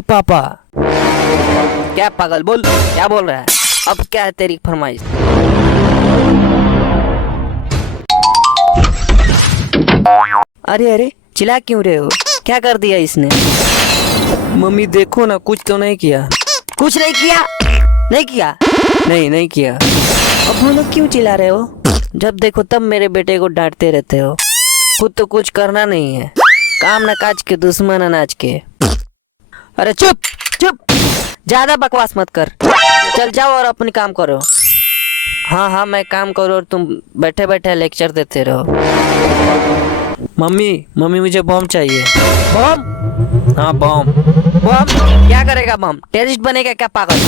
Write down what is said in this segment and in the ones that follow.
ओ पापा। क्या पागल, बोल क्या बोल रहा है? अब क्या है तेरी फरमाइश? अरे अरे चिल्ला क्यों रहे हो? क्या कर दिया इसने? मम्मी देखो ना, कुछ तो नहीं किया। कुछ नहीं किया? नहीं किया? नहीं किया। अब बोलो क्यों चिल्ला रहे हो? जब देखो तब मेरे बेटे को डांटते रहते हो। खुद तो कुछ करना नहीं है, काम न काज के दुश्मन अनाज के। अरे चुप चुप, ज्यादा बकवास मत कर। चल जाओ और अपनी काम करो। हाँ मैं काम करो और तुम बैठे बैठे लेक्चर देते रहो। मम्मी मुझे बम चाहिए। बम? हाँ बम। बम क्या करेगा? बम टेररिस्ट बनेगा क्या पागल?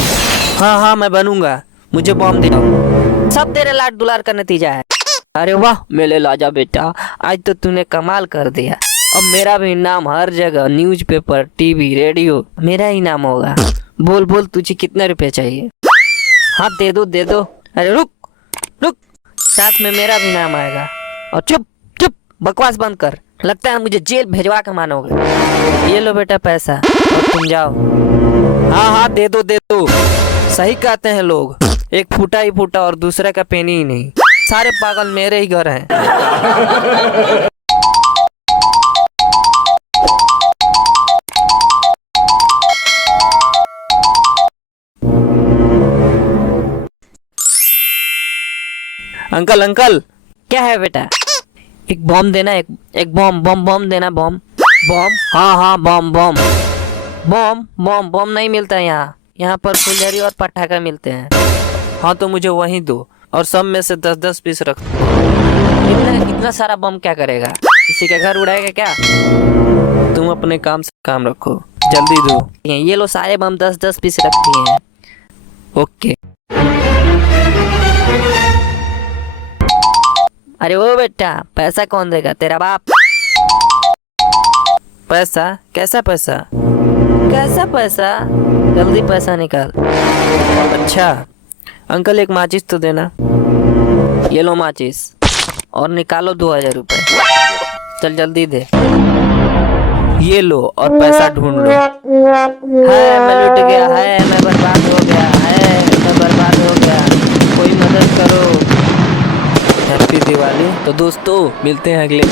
हाँ मैं बनूंगा, मुझे बम दे दो। सब तेरे लाड दुलार का नतीजा है। अरे वाह मेरे लाजा बेटा, आज तो तूने कमाल कर दिया। अब मेरा भी नाम हर जगह, न्यूज़पेपर, टीवी, रेडियो, मेरा ही नाम होगा। बोल बोल तुझे कितने रुपए चाहिए? हाँ दे दो दे दो। अरे रुक रुक, साथ में मेरा भी नाम आएगा। और चुप चुप, बकवास बंद कर, लगता है मुझे जेल भेजवा के मानोगे। ये लो बेटा पैसा और तुम जाओ। हाँ दे दो। सही कहते हैं लोग, एक फूटा ही फूटा और दूसरे का पेनी ही नहीं। सारे पागल मेरे ही घर हैं। अंकल क्या है बेटा? एक बम देना, एक बम देना। बम बम? हाँ बम बम बम बम बम नहीं मिलता यहाँ पर फुलझड़ी और पटाखा मिलते हैं। हाँ तो मुझे वही दो, और सब में से 10-10 पीस रख। इतना सारा बम क्या करेगा? किसी का घर उड़ाएगा क्या? तुम अपने काम से काम रखो, जल्दी दो। ये लो सारे बम 10-10 पीस रख दिए हैं। ओके। अरे वो बेटा, पैसा कौन देगा? तेरा बाप। पैसा? कैसा पैसा? कैसा पैसा? जल्दी पैसा निकाल। अच्छा अंकल, एक माचिस तो देना। ये लो माचिस और निकालो 2000 रुपए। चल जल्दी दे। ये लो और पैसा ढूंढ लो। है मैं लुट गया, है मैं बर्बाद हो गया, है मैं बर्बाद हो गया, कोई मदद करो। हैप्पी दिवाली। तो दोस्तों मिलते हैं अगले